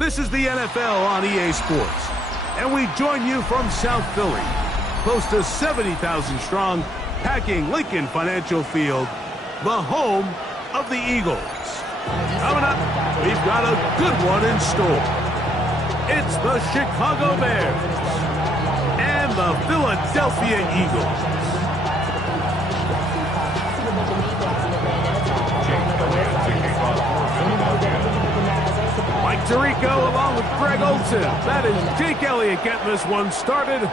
This is the NFL on EA Sports, and we join you from South Philly, close to 70,000 strong, packing Lincoln Financial Field, the home of the Eagles. Coming up, we've got a good one in store. It's the Chicago Bears and the Philadelphia Eagles. Mike Tirico along with Greg Olson. That is Jake Elliott getting this one started.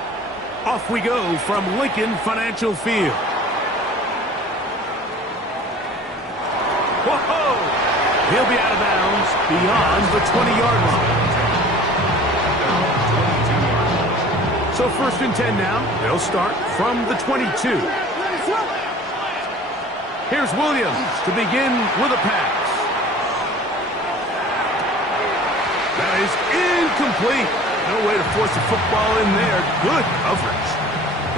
Off we go from Lincoln Financial Field. Whoa! He'll be out of bounds beyond the 20-yard line. So 1st and 10 now. They'll start from the 22. Here's Williams to begin with a pass. That is incomplete. No way to force the football in there. Good coverage.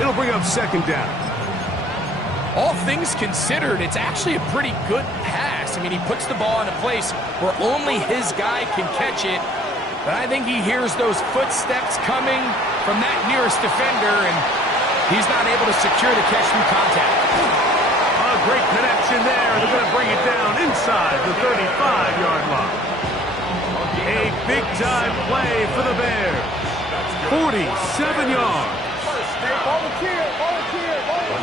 It'll bring up 2nd down. All things considered, it's actually a pretty good pass. I mean, he puts the ball in a place where only his guy can catch it. But I think he hears those footsteps coming from that nearest defender, and he's not able to secure the catch through contact. A great connection there. They're going to bring it down inside the 35-yard line. A big-time play for the Bears. 47 yards. A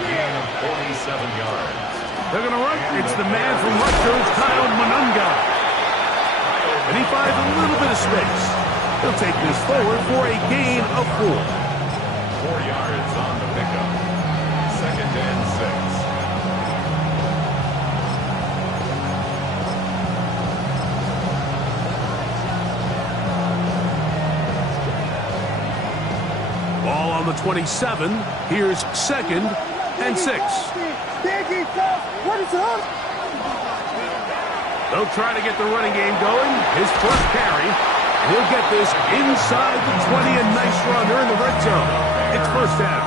gain of 47 yards. They're going to run. It's the man from Rutgers, Kyle Monunga. And he finds a little bit of space. He'll take this forward for a gain of 4. 4 yards on the pickup. 2nd and 6. Ball on the 27. Here's 2nd and 6. They'll try to get the running game going. His first carry. He'll get this inside the 20. A nice run. They're in the red zone. It's 1st down.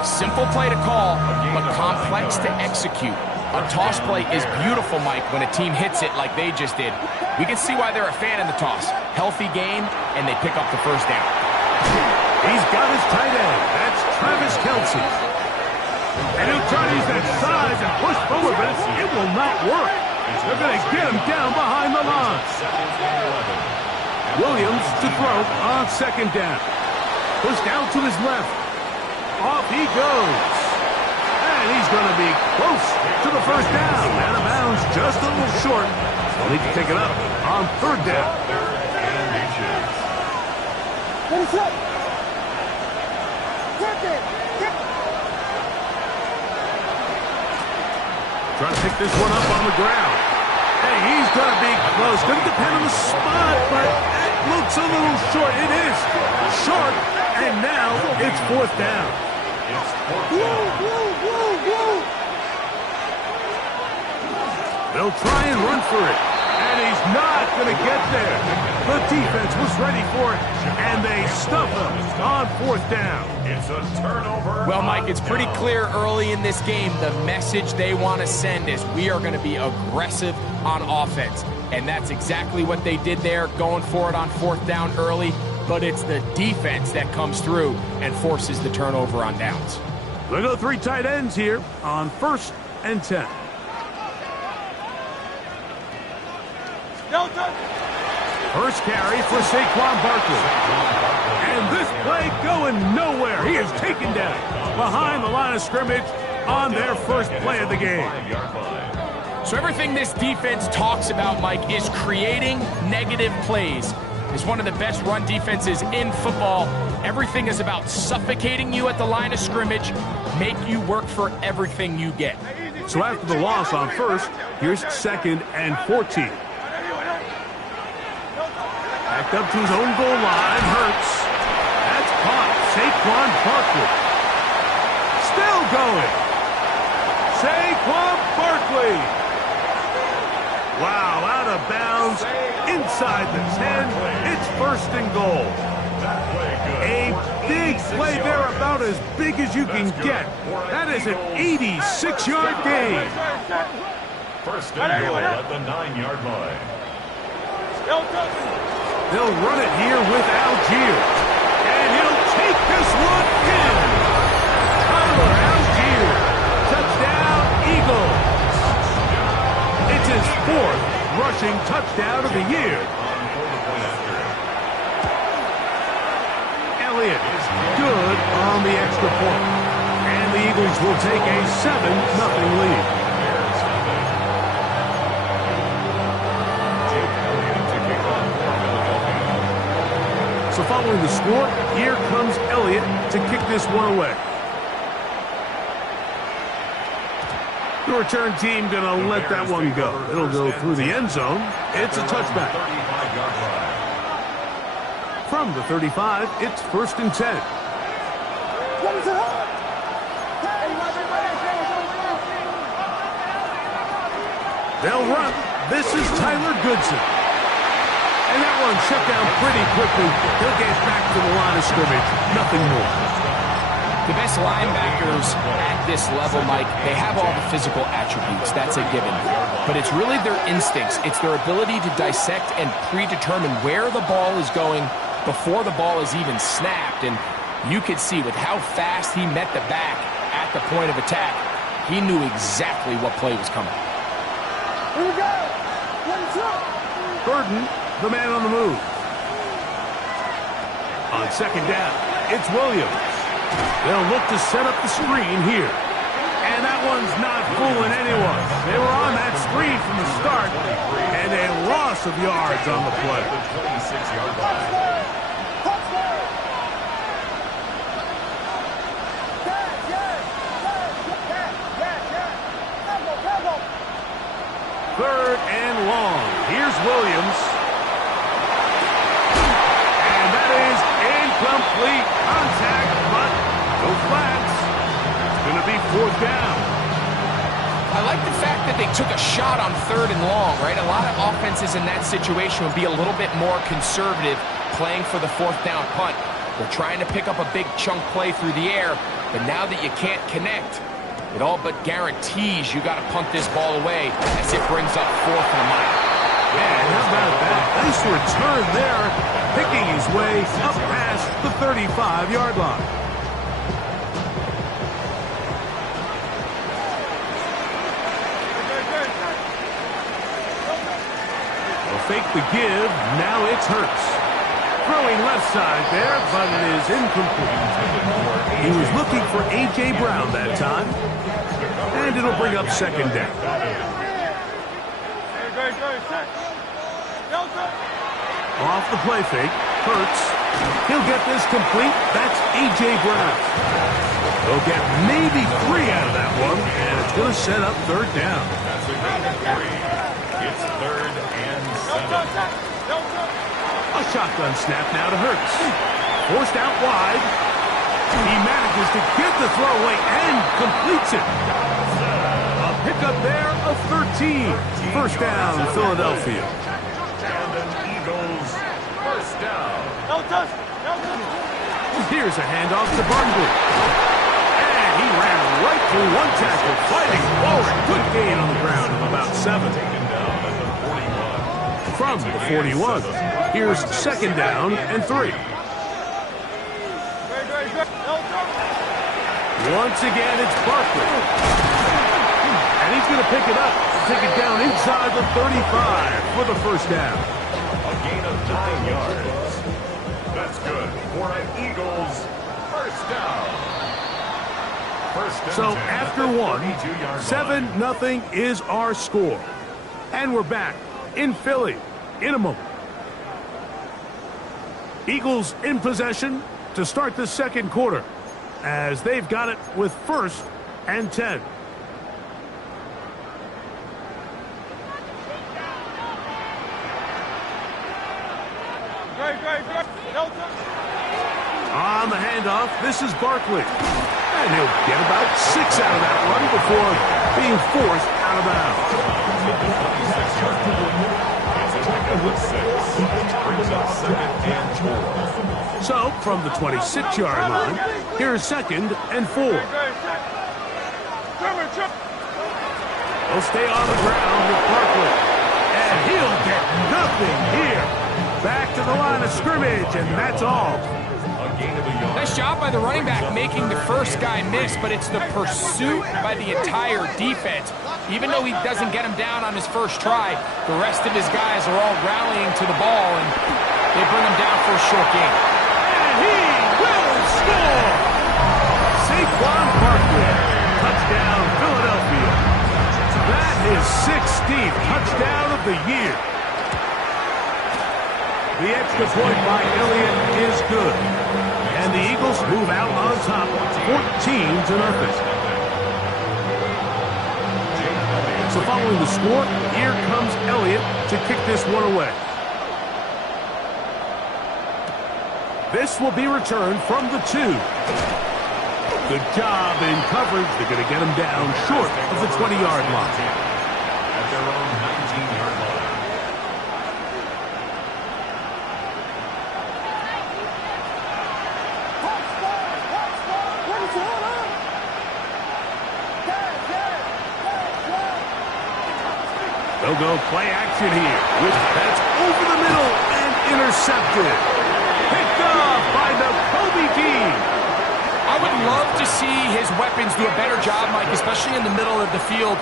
Simple play to call, but complex to execute. A toss play is beautiful, Mike, when a team hits it like they just did. We can see why they're a fan of the toss. Healthy game, and they pick up the 1st down. He's got his tight end. That's Travis Kelce. And he'll try to use that size and push forward, but it will not work. They're going to get him down behind the line. Williams to throw on 2nd down. Pushed out to his left. Off he goes. And he's going to be close to the 1st down. Out of bounds, just a little short. They'll need to pick it up on 3rd down. What is up? Trying to pick this one up on the ground. Hey, he's going to be close. Going to depend on the spot, but it looks a little short. It is short, and now it's 4th down. They'll try and run for it, and he's not going to get there. The defense was ready for it, and they stuff him on 4th down. It's a turnover. Well, Mike, it's pretty clear early in this game the message they want to send is we are going to be aggressive on offense. And that's exactly what they did there, going for it on 4th down early. But it's the defense that comes through and forces the turnover on downs. They go 3 tight ends here on 1st and 10. First carry for Saquon Barkley. And this play going nowhere. He is taken down behind the line of scrimmage on their first play of the game. So everything this defense talks about, Mike, is creating negative plays. It's one of the best run defenses in football. Everything is about suffocating you at the line of scrimmage, make you work for everything you get. So after the loss on 1st, here's 2nd and 14. Backed up to his own goal line. Hurts. That's caught. Saquon Barkley. Still going. Saquon Barkley. Wow, out of bounds. Inside the 10. It's 1st and goal. A big play there, about as big as you can get. That is an 86-yard gain. 1st and goal at the 9-yard line. They'll run it here with Algier. And he'll take this one in. Tyler Algier. Touchdown, Eagles. It's his 4th rushing touchdown of the year. Elliott is good on the extra point. And the Eagles will take a 7-0 lead. So following the score, here comes Elliott to kick this one away. The return team going to let that one go. It'll go through the end zone. It's a touchback. From the 35, it's 1st and 10. They'll run. This is Tyler Goodson. And that one shut down pretty quickly. He'll get back to the line of scrimmage. Nothing more. The best linebackers at this level, Mike, they have all the physical attributes. That's a given. But it's really their instincts. It's their ability to dissect and predetermine where the ball is going before the ball is even snapped. And you could see with how fast he met the back at the point of attack, he knew exactly what play was coming. Here we go. Burden, the man on the move. On 2nd down, it's Williams. They'll look to set up the screen here. And that one's not fooling anyone. They were on that screen from the start, and a loss of yards on the play. 26-yard line. Third and long. Here's Williams. And that is incomplete contact, but no flags. It's going to be 4th down. I like the fact that they took a shot on 3rd and long, right? A lot of offenses in that situation would be a little bit more conservative playing for the 4th down punt. They're trying to pick up a big chunk play through the air, but now that you can't connect, it all but guarantees you got to punt this ball away as it brings up 4th and a mile. And how about that? Nice return there, picking his way up past the 35-yard line. They'll fake the give. Now it's Hurts. Throwing left side there, but it is incomplete. He was looking for A.J. Brown that time. And it'll bring up 2nd down. Off the play fake, Hurts. He'll get this complete. That's A.J. Brown. They'll get maybe 3 out of that one, and it's going to set up 3rd down. That's a gain of 3. It's 3rd and 7. A shotgun snap now to Hurts. Forced out wide. He manages to get the throw away and completes it. A pickup there of 13. 1st down, Philadelphia. And an Eagles 1st down. Here's a handoff to Barkley. And he ran right through one tackle, fighting forward. Good gain on the ground of about 7. Taken down at the 41. From the 41. Here's 2nd down and 3. Once again, it's Barkley. And he's going to pick it up. Take it down inside the 35 for the 1st down. A gain of 9 yards. That's good for an Eagles 1st down. So after one, 7-0 is our score. And we're back in Philly in a moment. Eagles in possession to start the 2nd quarter as they've got it with 1st and 10. On the handoff, this is Barkley. And he'll get about 6 out of that one before being forced out of bounds. So, from the 26-yard line, here's 2nd and 4. He'll stay on the ground with Barkley. And he'll get nothing here. line of scrimmage, and that's all. Nice job by the running back making the first guy miss, but it's the pursuit by the entire defense. Even though he doesn't get him down on his first try, the rest of his guys are all rallying to the ball, and they bring him down for a short gain. And he will score! Saquon Barkley, touchdown Philadelphia. That is 16th touchdown of the year. The extra point by Elliott is good. And the Eagles move out on top, 14-0. So following the score, here comes Elliott to kick this one away. This will be returned from the 2. Good job in coverage. They're going to get him down short of the 20-yard line. At their own 19-yard line. They'll go play action here. That's over the middle and intercepted. Picked off by the Kobe team. I would love to see his weapons do a better job, Mike, especially in the middle of the field,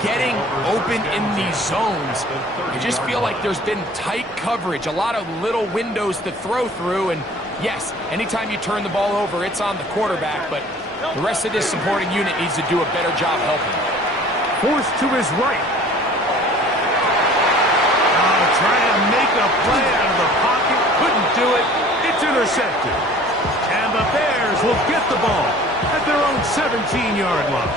getting open in these zones. I just feel like there's been tight coverage, a lot of little windows to throw through, and yes, anytime you turn the ball over, it's on the quarterback, but the rest of this supporting unit needs to do a better job helping. Forced to his right. Trying to make a play out of the pocket. Couldn't do it. It's intercepted. And the Bears will get the ball at their own 17-yard line.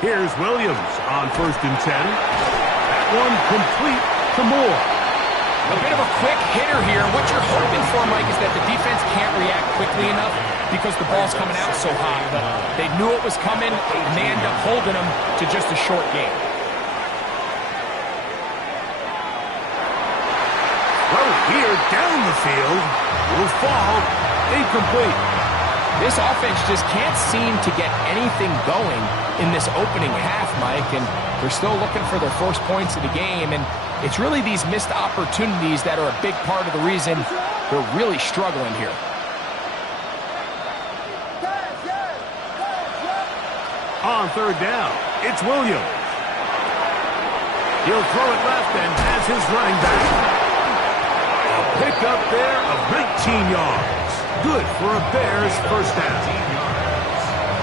Here's Williams on 1st and 10. That one complete to Moore. A bit of a quick hitter here. What you're hoping for, Mike, is that the defense can't react quickly enough because the ball's coming out so hot. But they knew it was coming, and they end up holding them to just a short game. Throw here down the field. Will fall. Incomplete. This offense just can't seem to get anything going in this opening half, Mike, and they're still looking for their first points of the game, and it's really these missed opportunities that are a big part of the reason they're really struggling here. On 3rd down, it's Williams. He'll throw it left and has his running back. A pickup there of 19 yards. Good for a Bears first down.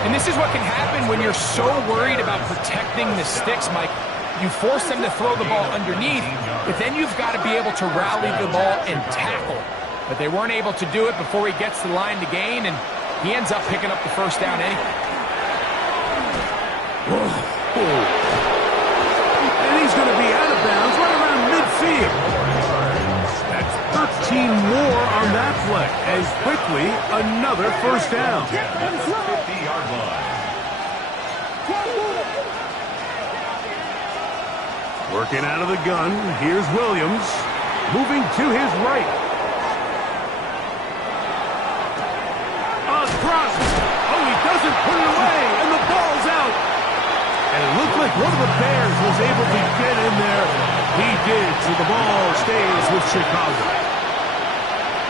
And this is what can happen when you're so worried about protecting the sticks, Mike. You force them to throw the ball underneath, but then you've got to be able to rally the ball and tackle. But they weren't able to do it before he gets the line to gain, and he ends up picking up the first down anyway. And he's going to be out of bounds right around midfield. That's 13 more on that play, as quickly another first down. 50-yard line. Working out of the gun, here's Williams, moving to his right. Across. Oh, he doesn't put it away, and the ball's out. And it looked like one of the Bears was able to get in there. He did, so the ball stays with Chicago.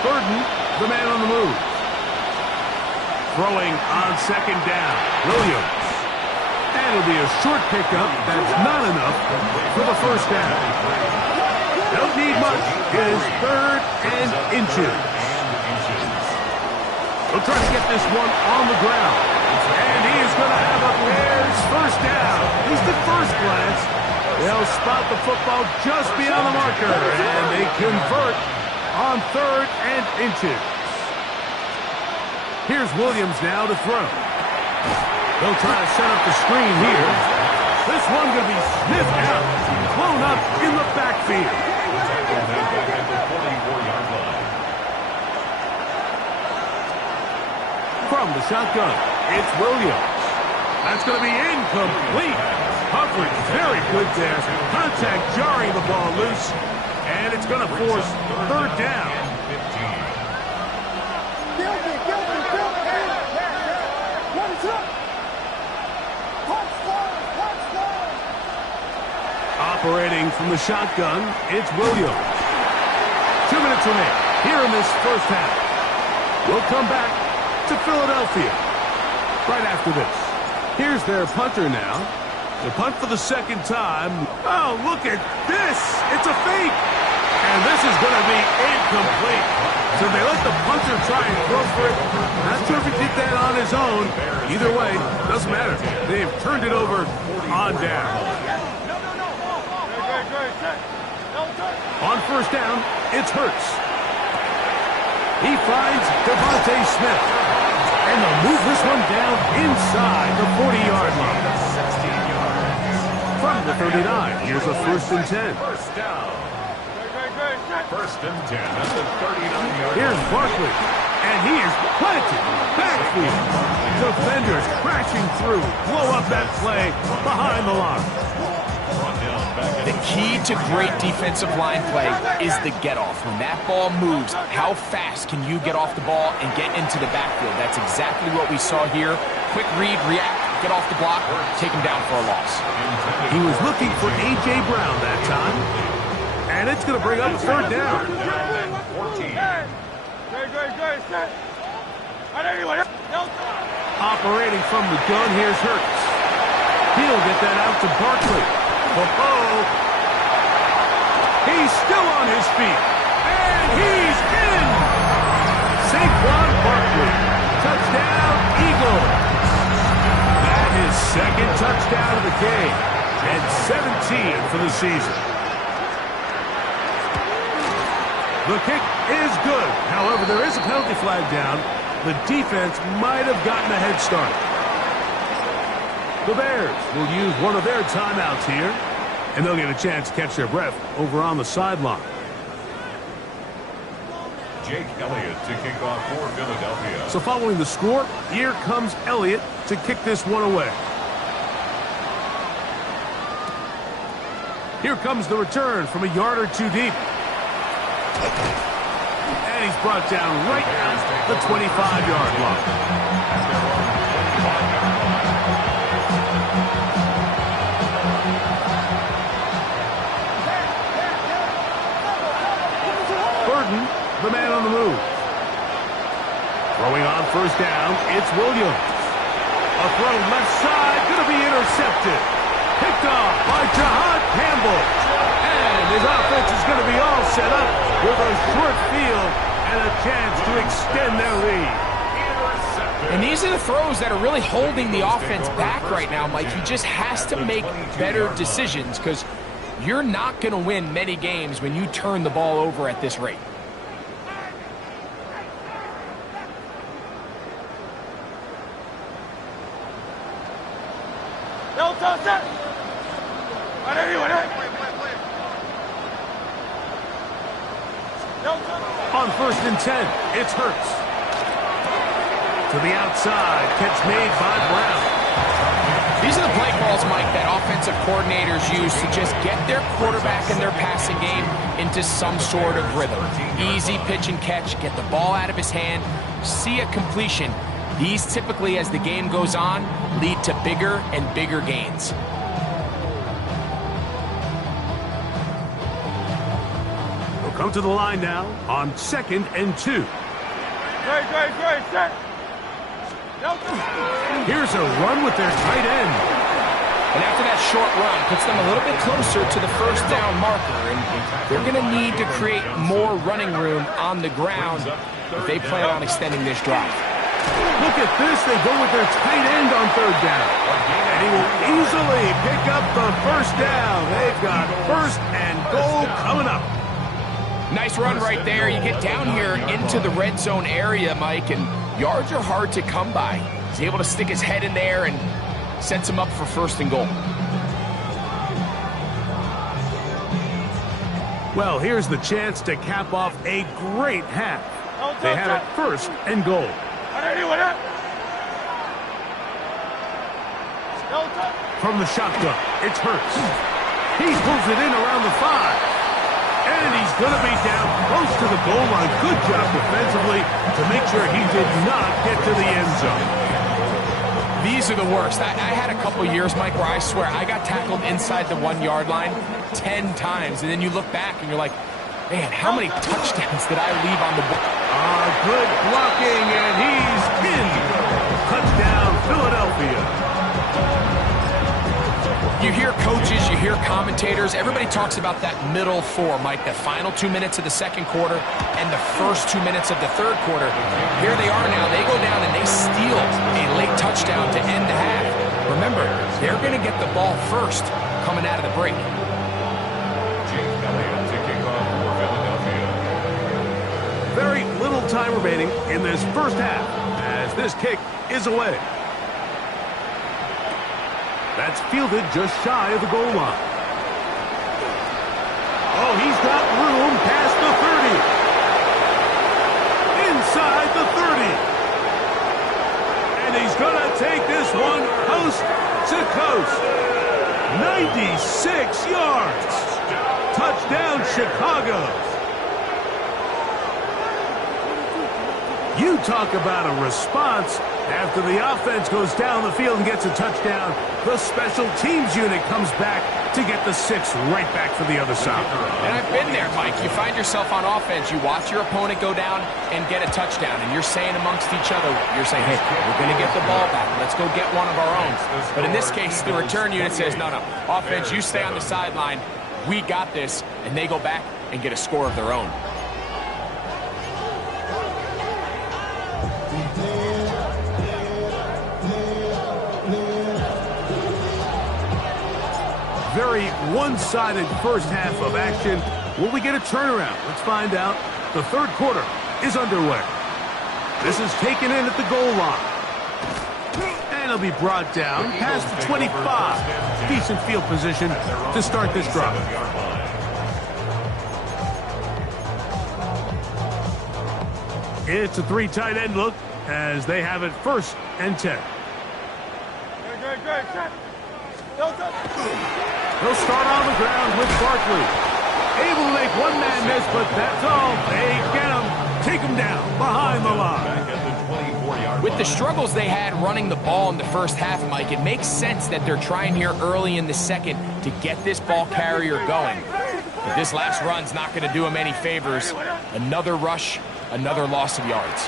Burden, the man on the move. Throwing on 2nd down, Williams. And it'll be a short pickup. That's not enough for the first down. Don't need much. It is 3rd and inches. He'll try to get this one on the ground. And he is going to have a Bears first down. At least at first glance. They'll spot the football just beyond the marker. And they convert on 3rd and inches. Here's Williams now to throw. They'll try to set up the screen here. This one going to be sniffed out, blown up in the backfield. From the shotgun, it's Williams. That's going to be incomplete. Coverage very good there. Contact jarring the ball loose. And it's going to force 3rd down. Operating from the shotgun, it's Williams. 2 minutes remain here in this first half. We'll come back to Philadelphia right after this. Here's their punter now. The punt for the second time. Oh, look at this. It's a fake. And this is going to be incomplete. So they let the punter try and throw for it. Not sure if he did that on his own. Either way, doesn't matter. They've turned it over on down. On first down, it's Hurts. He finds Devontae Smith. And they'll move this one down inside the 40-yard line. From the 39, here's a 1st and 10. First down. 1st and 10 at the 39-yard line. Here's Barkley, and he is planted backfield. Defenders crashing through, blow up that play behind the line. The key to great defensive line play is the get-off. When that ball moves, how fast can you get off the ball and get into the backfield? That's exactly what we saw here. Quick read, react, get off the block, take him down for a loss. He was looking for A.J. Brown that time. And it's going to bring up 3rd down. Operating from the gun, here's Hurts. He'll get that out to Barkley. He's still on his feet. And he's in! Saquon Barkley. Touchdown, Eagles. That is 2nd touchdown of the game. And 17 for the season. The kick is good. However, there is a penalty flag down. The defense might have gotten a head start. The Bears will use one of their timeouts here, and they'll get a chance to catch their breath over on the sideline. Jake Elliott to kick off for Philadelphia. So following the score, here comes Elliott to kick this one away. Here comes the return from a yard or two deep. And he's brought down right at the 25-yard line. The man on the move. Throwing on first down, it's Williams. A throw left side, going to be intercepted. Picked off by Jahad Campbell. And his offense is going to be all set up with a short field and a chance to extend their lead. And these are the throws that are really holding the offense back right now, Mike. He just has to make better decisions because you're not going to win many games when you turn the ball over at this rate. On 1st and 10, it's Hurts. To the outside, catch made by Brown. These are the play calls, Mike, that offensive coordinators use to just get their quarterback and their passing game into some sort of rhythm. Easy pitch and catch, get the ball out of his hand, see a completion. These typically, as the game goes on, lead to bigger and bigger gains. Come to the line now on 2nd and 2. Here's a run with their tight end. And after that short run, puts them a little bit closer to the first down marker. And they're going to need to create more running room on the ground if they plan on extending this drive. Look at this. They go with their tight end on 3rd down. And he will easily pick up the first down. They've got 1st and goal coming up. Nice run right there. You get down here into the red zone area, Mike, and yards are hard to come by. He's able to stick his head in there and sets him up for 1st and goal. Well, here's the chance to cap off a great half. They have it 1st and goal. From the shotgun, it's Hurts. He pulls it in around the 5. And he's going to be down close to the goal line. Good job defensively to make sure he did not get to the end zone. These are the worst. I had a couple years, Mike, where I swear I got tackled inside the 1 yard line 10 times, and then you look back and you're like, man, how many touchdowns did I leave on the board? Good blocking, and he's in. Touchdown, Philadelphia. You hear coaches, you hear commentators, everybody talks about that middle four, Mike, the final 2 minutes of the second quarter and the first 2 minutes of the third quarter. Here they are now. They go down and they steal a late touchdown to end the half. Remember, they're going to get the ball first coming out of the break. Jake Elliott to kick off for Philadelphia. Very little time remaining in this first half as this kick is away. That's fielded just shy of the goal line. Oh, he's got room past the 30. Inside the 30. And he's going to take this one coast to coast. 96 yards. Touchdown, Chicago. You talk about a response. After the offense goes down the field and gets a touchdown, the special teams unit comes back to get the 6 right back for the other side. And I've been there, Mike. You find yourself on offense, you watch your opponent go down and get a touchdown, and you're saying amongst each other, you're saying, hey, we're going to get the ball back. Let's go get one of our own. But in this case, the return unit says, no, offense, you stay on the sideline. We got this. And they go back and get a score of their own. Very one-sided first half of action. Will we get a turnaround? Let's find out. The third quarter is underway. This is taken in at the goal line. And it'll be brought down past the 25. Decent field position to start this drive. It's a 3 tight end look as they have it 1st and 10. They'll start on the ground with Barkley. Able to make one man miss, but that's all. They get him, take him down behind the line. With the struggles they had running the ball in the first half, Mike, it makes sense that they're trying here early in the second to get this ball carrier going. But this last run's not going to do him any favors. Another rush, another loss of yards.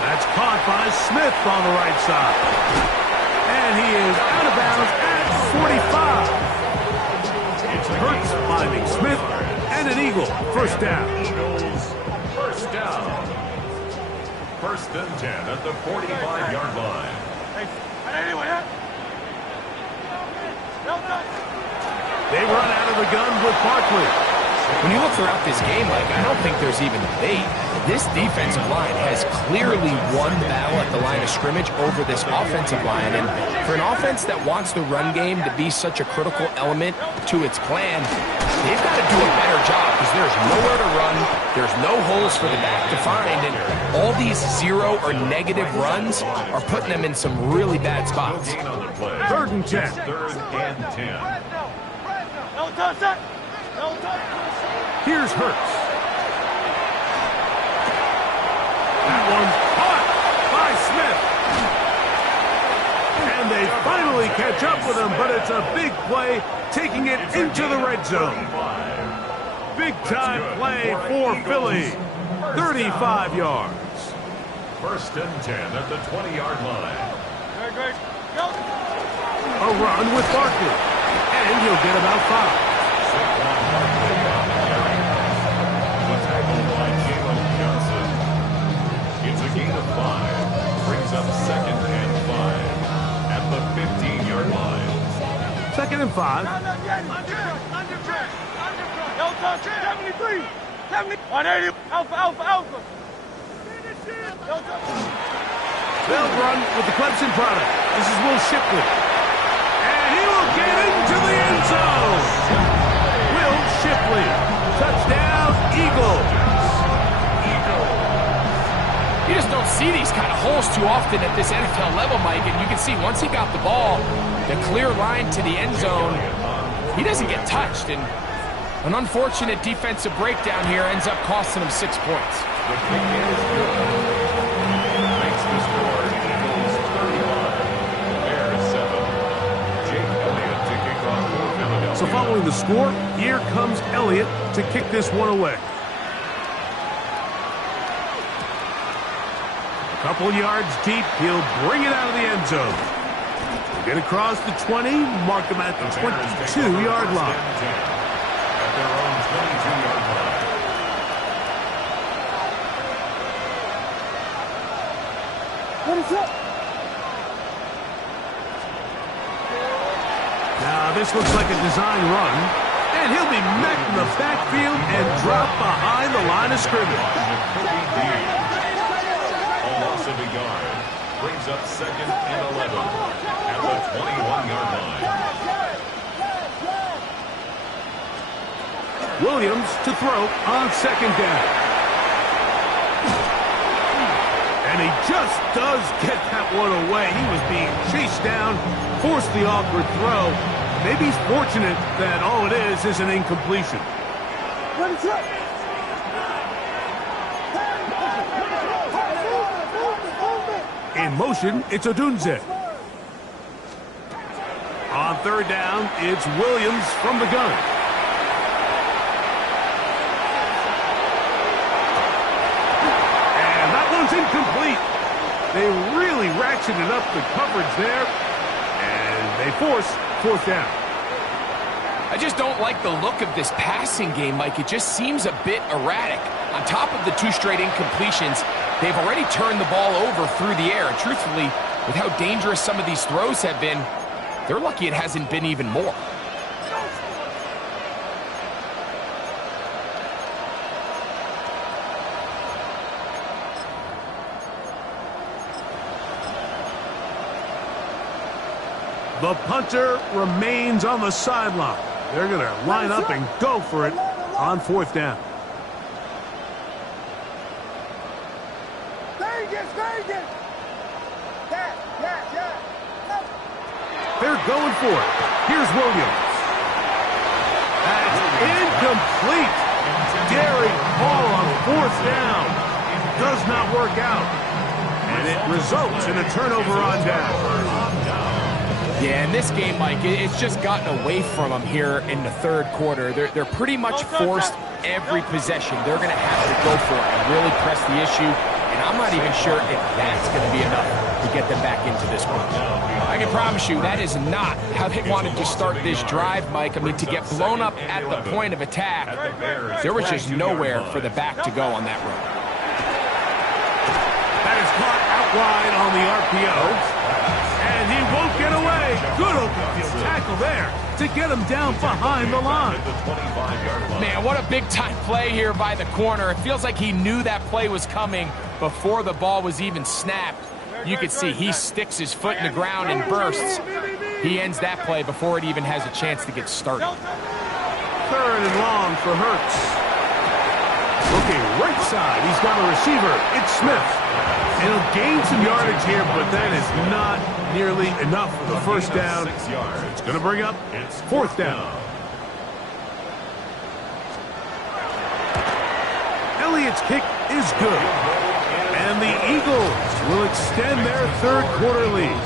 That's caught by Smith on the right side. And he is out of bounds at 45. It's Hurts finding Smith and an Eagle. First down. Eagles, first down. 1st and 10 at the 45-yard line. They run out of the gun with Barkley. When you look throughout this game, Mike, I don't think there's even debate. This defensive line has clearly won the battle at the line of scrimmage over this offensive line. And for an offense that wants the run game to be such a critical element to its plan, they've got to do a better job because there's nowhere to run. There's no holes for the back to find. And all these 0 or negative runs are putting them in some really bad spots. 3rd and 10. 3rd and 10. Here's Hurts. That one caught by Smith. And they finally catch up with him, but it's a big play, taking it into the red zone. Big-time play for Philly. 35 yards. 1st and 10 at the 20-yard line. A run with Barkley. And he'll get about 5. The tackle by Jalen Johnson. It's a gain of 5. Brings up 2nd and 5 at the 15-yard line. 2nd and 5. They'll run with the Clemson product. This is Will Shipley. And he will get into the end zone. Will Shipley. Touchdown, Eagles. You just don't see these kind of holes too often at this NFL level, Mike. And you can see once he got the ball, the clear line to the end zone, he doesn't get touched. And an unfortunate defensive breakdown here ends up costing him 6 points. The kick is good. Makes the score So following the score, here comes Elliott to kick this one away. A couple yards deep, he'll bring it out of the end zone. He'll get across the 20, mark him at the 22-yard line. At their own 22-yard line. Now this looks like a design run, and he'll be met in the backfield and dropped behind the line of scrimmage. A loss of a yard brings up 2nd and 11 at the 21-yard line. Williams to throw on 2nd down. And he just does get that one away. He was being chased down, forced the awkward throw. Maybe he's fortunate that all it is an incompletion. In motion, it's Odunze. On 3rd down, it's Williams from the gun. And that one's incomplete. They really ratcheted up the coverage there, and they force 4th down. I just don't like the look of this passing game, Mike. It just seems a bit erratic. On top of the 2 straight incompletions, they've already turned the ball over through the air. And truthfully, with how dangerous some of these throws have been, they're lucky it hasn't been even more. The punter remains on the sideline. They're going to line up and go for it on 4th down. They're going for it. Here's Williams. That's incomplete. Derek Hall on 4th down. Does not work out. And it results in a turnover on down. Yeah, in this game, Mike, it's just gotten away from them here in the 3rd quarter. They're pretty much forced every possession. They're going to have to go for it and really press the issue. And I'm not even sure if that's going to be enough to get them back into this one. I can promise you that is not how they wanted to start this drive, Mike. I mean, to get blown up at the point of attack, there was just nowhere for the back to go on that run. That is caught out wide on the RPO. And he won't get away. Good open field tackle there to get him down behind the line. Man, what a big-time play here by the corner. It feels like he knew that play was coming before the ball was even snapped. You can see he sticks his foot in the ground and bursts. He ends that play before it even has a chance to get started. 3rd and long for Hurts. Looking right side, he's got a receiver. It's Smith. And he'll gain some yardage here, but that is not nearly enough for the 1st down. It's going to bring up 4th down. Elliott's kick is good. And the Eagles will extend their 3rd quarter lead.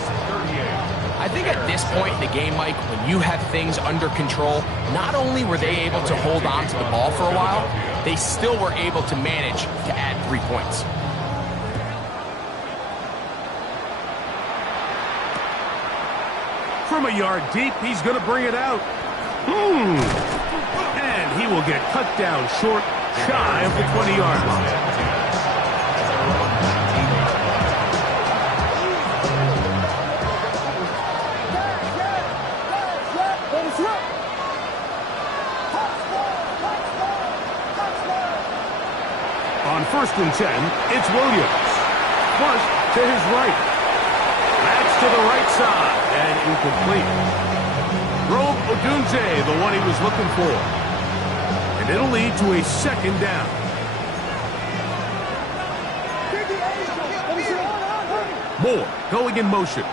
I think at this point in the game, Mike, when you have things under control, not only were they able to hold on to the ball for a while, they still were able to manage to add 3 points. From a yard deep, he's going to bring it out. And he will get cut down short, shy of the 20-yard line. On 1st and 10, it's Williams. Flush to his right. That's to the right side and incomplete. Rome Odunze, the one he was looking for. And it'll lead to a 2nd down. Moore going in motion.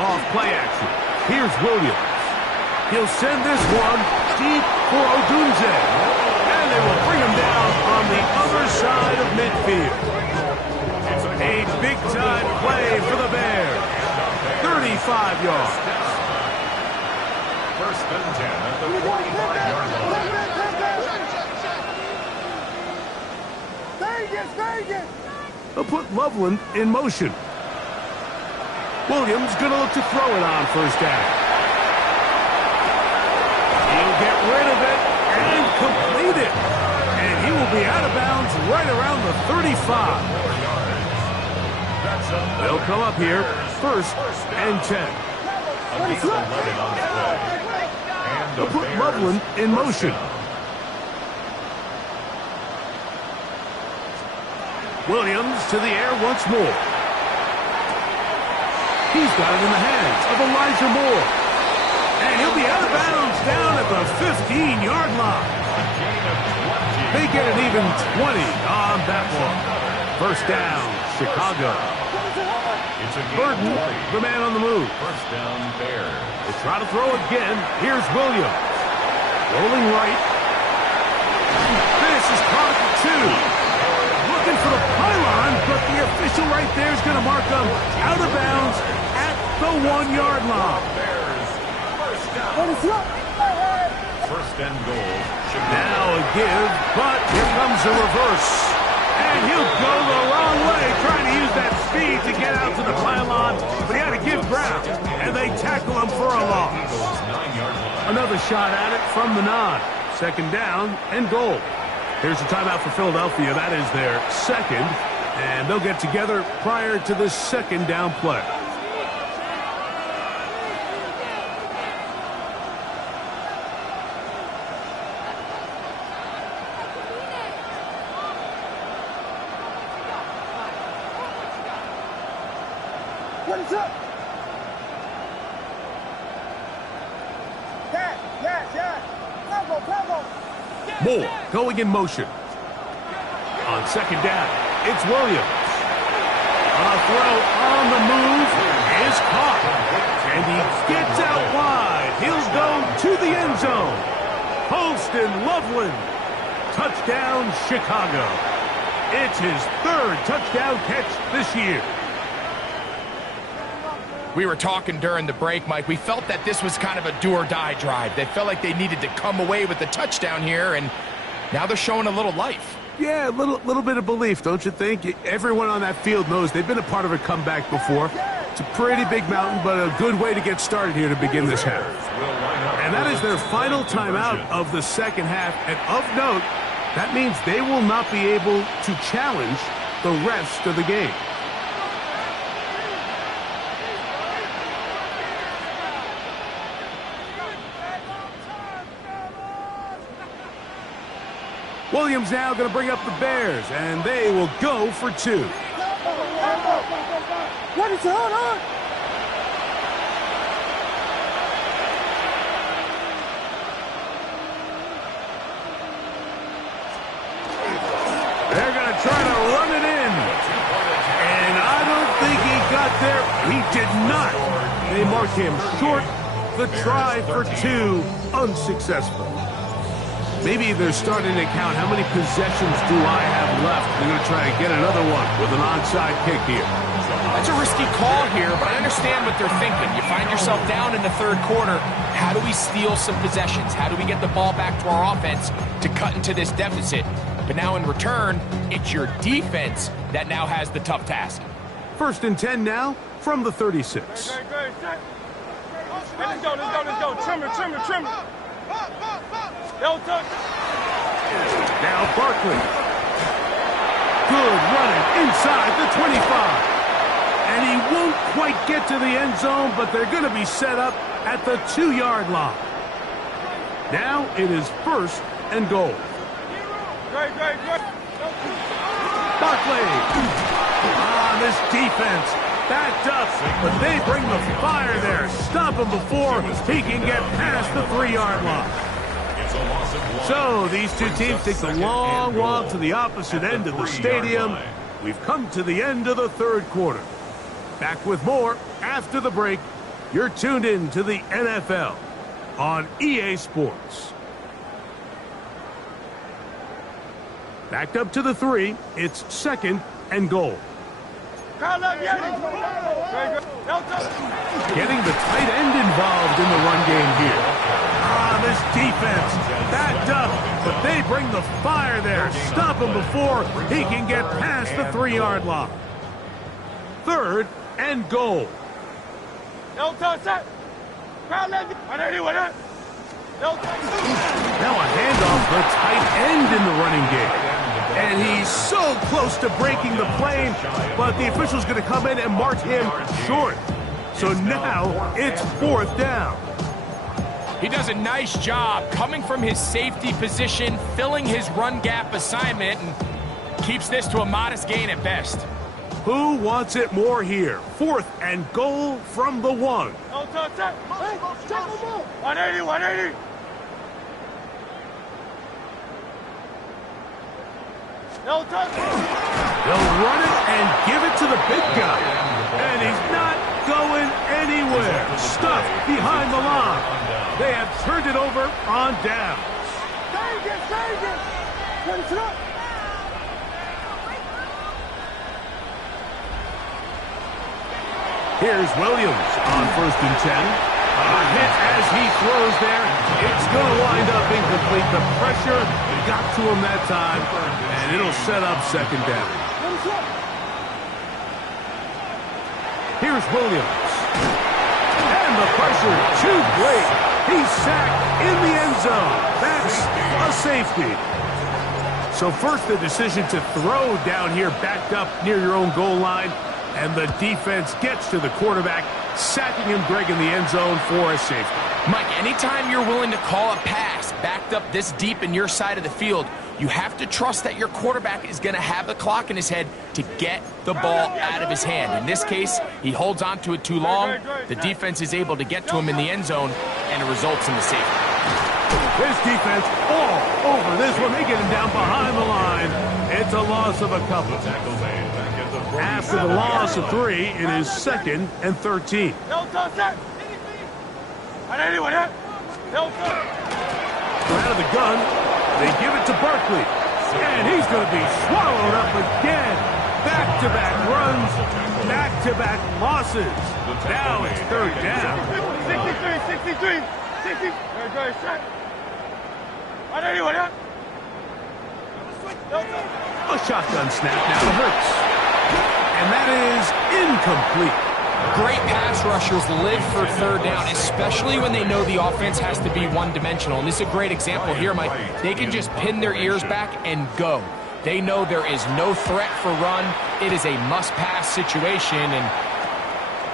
Off play action. Here's Williams. He'll send this one deep for Odunze. And they will bring him down on the other side of midfield. A big-time play for the Bears. 35 yards. First and 10 at the 45-yard line. Vegas! They'll put Loveland in motion. Williams going to look to throw it on first down. He'll get rid of it and complete it. And he will be out of bounds right around the 35. They'll come up here, first and 10. They'll put Loveland in motion. Williams to the air once more. He's got it in the hands of Elijah Moore. And he'll be out of bounds down at the 15-yard line. They get an even 20 on that one. First down, Chicago. Burton, the man on the move. First down, Bears. They try to throw again. Here's Williams. Rolling right. This is caught at the 2. Looking for the pylon, but the official right there is going to mark them out of bounds at the 1-yard line. Bears. First down. First and goal. Now a give, but here comes a reverse. And he'll go the wrong way, trying to use that speed to get out to the pylon, but he had to give ground, and they tackle him for a loss. Another shot at it from the 9. Second down and goal. Here's a timeout for Philadelphia. That is their second, and they'll get together prior to this second down play. What is up? Yes. Combo. Moore going in motion. On second down, it's Williams. A throw on the move is caught. And he gets out wide. He'll go to the end zone. Holston Loveland. Touchdown, Chicago. It's his 3rd touchdown catch this year. We were talking during the break, Mike. We felt that this was kind of a do-or-die drive. They felt like they needed to come away with the touchdown here, and now they're showing a little life. Yeah, a little bit of belief, don't you think? Everyone on that field knows they've been a part of a comeback before. It's a pretty big mountain, but a good way to get started here to begin this half. And that is their final timeout of the second half. And of note, that means they will not be able to challenge the rest of the game. Williams now going to bring up the Bears, and they will go for 2. What is going on? They're going to try to run it in. And I don't think he got there. He did not. They mark him short. The try for 2, unsuccessful. Maybe they're starting to count how many possessions do I have left. They're going to try to get another one with an onside kick here. That's a risky call here, but I understand what they're thinking. You find yourself down in the 3rd quarter. How do we steal some possessions? How do we get the ball back to our offense to cut into this deficit? But now in return, it's your defense that now has the tough task. First and 10 now from the 36. Hey, let's go. Trim it. Now Barkley. Good running inside the 25. And he won't quite get to the end zone, but they're going to be set up at the 2-yard line. Now it is first and goal. Barkley. This defense backed up, but they bring the fire there. Stop him before he can get past the 3-yard line. So these two teams take the long walk to the opposite end of the stadium. We've come to the end of the 3rd quarter. Back with more after the break. You're tuned in to the NFL on EA Sports. Backed up to the 3. It's second and goal. Crowd love Yeti. Very good. Getting the tight end involved in the run game here. This defense backed up, but they bring the fire there. Stop him before he can get past the 3-yard line. 3rd and goal. No touch set. Crowd love you. 180 with it. No touch. Now a handoff the tight end in the running game. And he's so close to breaking the plane, but the official's going to come in and mark him short. So now it's 4th down. He does a nice job coming from his safety position, filling his run gap assignment, and keeps this to a modest gain at best. Who wants it more here? 4th and goal from the 1. No touch set. 180, 180. No touch. They'll run it and give it to the big guy. And he's not going anywhere. Stuffed behind the line. They have turned it over on downs. Save it. Let it up. Here's Williams on 1st and 10. A hit as he throws there. It's going to wind up incomplete. The pressure got to him that time, and it'll set up 2nd down. Here's Williams. And the pressure too great. He's sacked in the end zone. That's a safety. So first the decision to throw down here backed up near your own goal line. And the defense gets to the quarterback, sacking him, Greg, in the end zone for a safety. Mike, anytime you're willing to call a pass backed up this deep in your side of the field, you have to trust that your quarterback is going to have the clock in his head to get the ball out of his hand. In this case, he holds on to it too long. The defense is able to get to him in the end zone, and it results in the safety. This defense all over this one. They get him down behind the line. It's a loss of a couple. After the loss of 3, it is 2nd and 13. No touch set. 180 with it. No touch. Out of the gun, they give it to Barkley. And he's going to be swallowed up again. Back-to-back runs, back-to-back losses. Now it's 3rd down. 63. 60. Very good. Set. 180 with it. No touch. A shotgun snap now to Hurts. And that is incomplete. Great pass rushers live for 3rd down, especially when they know the offense has to be one-dimensional. And this is a great example here, Mike. They can just pin their ears back and go. They know there is no threat for run. It is a must-pass situation. And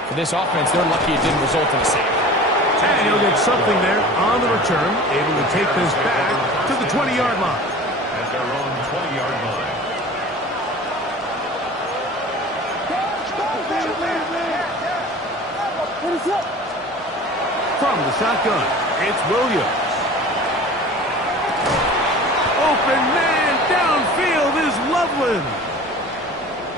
for this offense, they're lucky it didn't result in a save. And he'll get something there on the return, able to take this back to the 20-yard line. At their own 20-yard line. From the shotgun, it's Williams. Open man downfield is Loveland.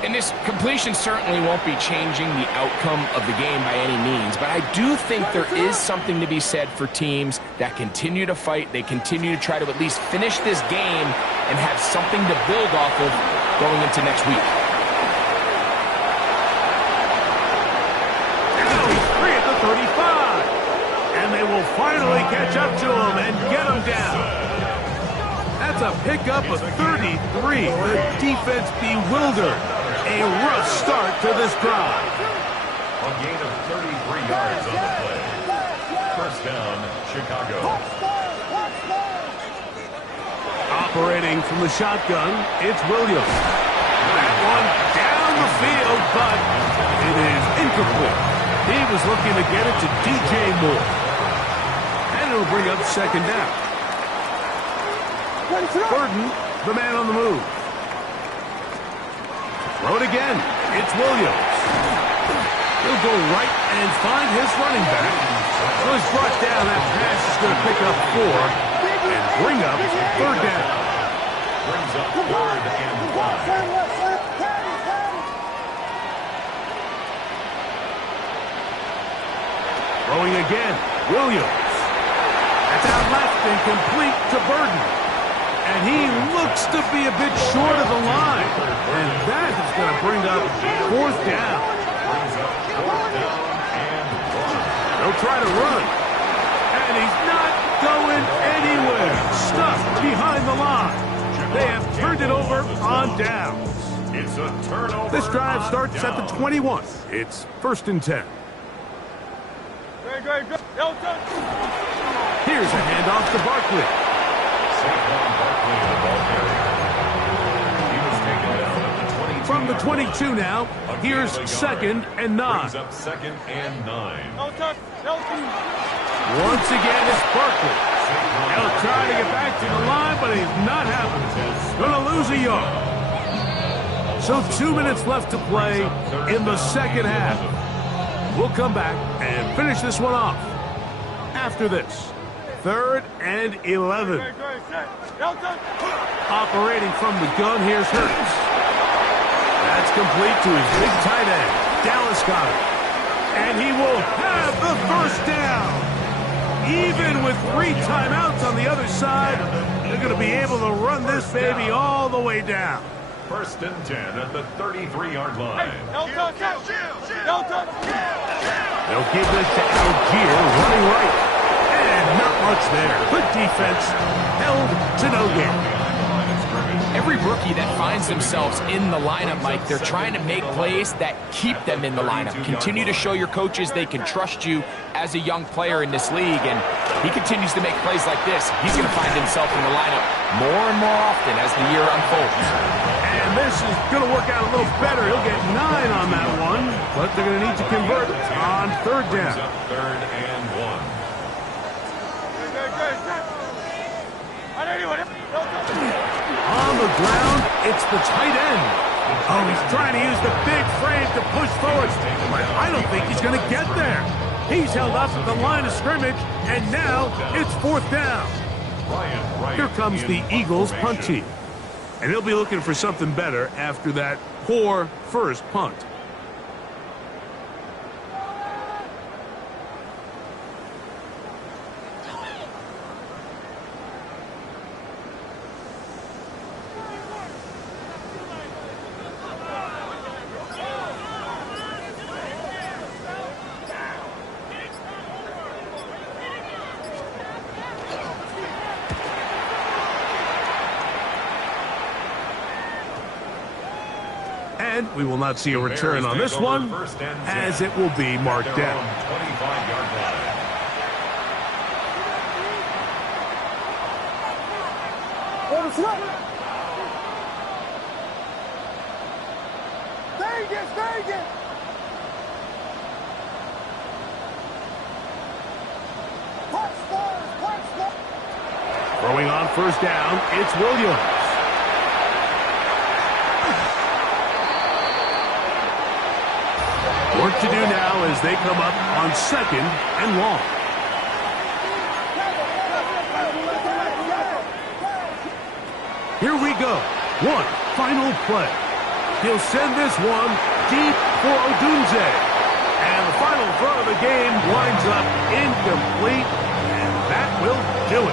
And this completion certainly won't be changing the outcome of the game by any means, but I do think there is something to be said for teams that continue to fight. They continue to try to at least finish this game and have something to build off of going into next week. Now he's free at the 35. And they will finally catch up to him and get him down. That's a pickup of 33. The defense bewildered. A rough start to this drive. A gain of 33 yards on the play. 1st down, Chicago. Operating from the shotgun, it's Williams. That one down the field, but it is incomplete. He was looking to get it to DJ Moore. And it'll bring up 2nd down. Burton, the man on the move. Throw it again. It's Williams. He'll go right and find his running back. So he's brought down. That pass is going to pick up 4 and bring up 3rd down. Brings up 3rd and 5. Throwing again. Williams. That's out left and complete to Burton. And he looks to be a bit short of the line. And that is going to bring up fourth down. They'll try to run. And he's not going anywhere. Stuck behind the line. They have turned it over on downs. It's a turnover. This drive starts at the 21. It's 1st and 10. Here's a handoff to Barkley. Saquon Barkley, the ball carrier. He was taken down at the 22. From the 22 now, here's 2nd and 9. Brings up 2nd and 9. Once again, it's Barkley. He'll try to get back to the line, but he's not having it. Going to lose a yard. So 2 minutes left to play in the second half. We'll come back and finish this one off after this. 3rd and 11. Operating from the gun, here's Hurts. That's complete to his big tight end, Dallas Goedert. And he will have the first down. Even with 3 timeouts on the other side, they're going to be able to run this baby all the way down. 1st and 10 at the 33-yard line. They'll give this to Algier running right. And not much there. Good defense. Held to no gain. Every rookie that finds themselves in the lineup, Mike, they're trying to make plays that keep them in the lineup. Continue to show your coaches they can trust you as a young player in this league, and he continues to make plays like this. He's going to find himself in the lineup more and more often as the year unfolds. And this is going to work out a little better. He'll get 9 on that one, but they're going to need to convert on 3rd down. 3rd and 1. On the ground, it's the tight end. Oh, he's trying to use the big frame to push forward, but I don't think he's going to get there. He's held up at the line of scrimmage, and now it's 4th down. Here comes the Eagles punt team. And he'll be looking for something better after that poor first punt. And we will not see a return on this one, as it will be marked down. 25-yard line. Throwing on 1st down, it's Williams. Work to do now as they come up on 2nd and long. Here we go. One final play. He'll send this one deep for Odunze. And the final throw of the game winds up incomplete. And that will do it.